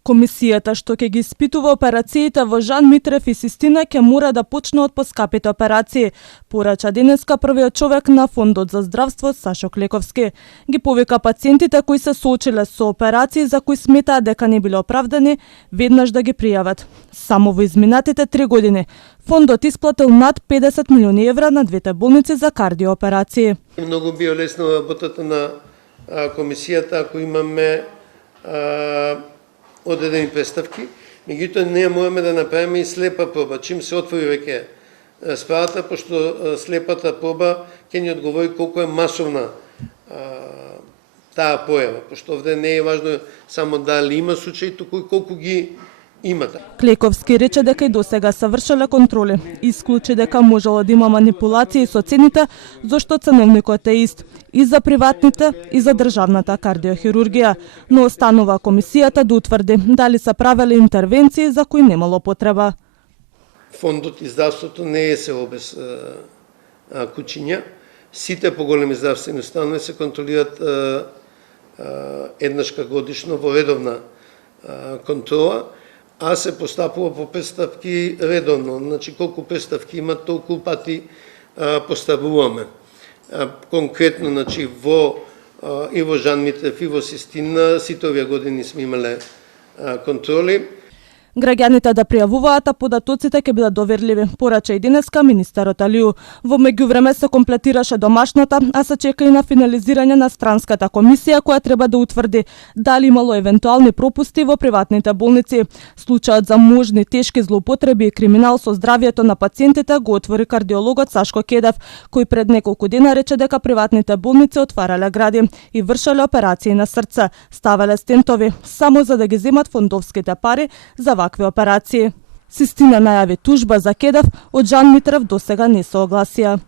Комисијата што ќе ги испитува операциите во Жан Митрев и Систина ќе мора да почне од поскапите операции, порача денеска првиот човек на Фондот за здравство Сашо Клековски. Ги повика пациентите кои се соочиле со операции за кои сметаат дека не биле оправдани, веднаш да ги пријават. Само во изминатите 3 години фондот исплатил над 50 милиони евра на двете болници за кардиооперации. Многу би олеснила работата на комисијата ако имаме одредени представки, меѓутоа ние можеме да направиме и слепа проба, чим се отвори веќе справата, пошто слепата проба ќе ни одговори колку е масовна таа појава, пошто овде не е важно само дали има случаи, туку и колку ги имате. Клековски рече дека и досега се вршеле контроли. Исклучи дека можело да има манипулации со цените, зашто ценовникот е ист и за приватните и за државната кардиохирургија, но останува комисијата да утврди дали се правеле интервенции за кои немало потреба. Фондот и здравството не е село без кучиња. Сите поголеми здравствени установи се контролираат еднашка годишно во редовна контрола, а се постапува по представки редовно. Значи, колку представки има, толку пати поставуваме. Конкретно, значи, и во Жан Митрев, и во Систина, сите овие години сме имале контроли. Граѓаните да пријавуваат, а податоците ќе бидат доверливи, порача и денеска министерот Алију. Во меѓувреме се комплетираше домашната, а се чека и на финализирање на странската комисија која треба да утврди дали имало евентуални пропусти во приватните болници. Случајот за можни тешки злоупотреби и криминал со здравјето на пациентите го отвори кардиологот Сашко Кедев, кој пред неколку дена рече дека приватните болници отварале гради и вршеле операции на срце, ставале стентови, само за да ги земат фондовските пари за вакви операции. Систина најави тужба за Кедев, од Жан Митрев досега не се огласија.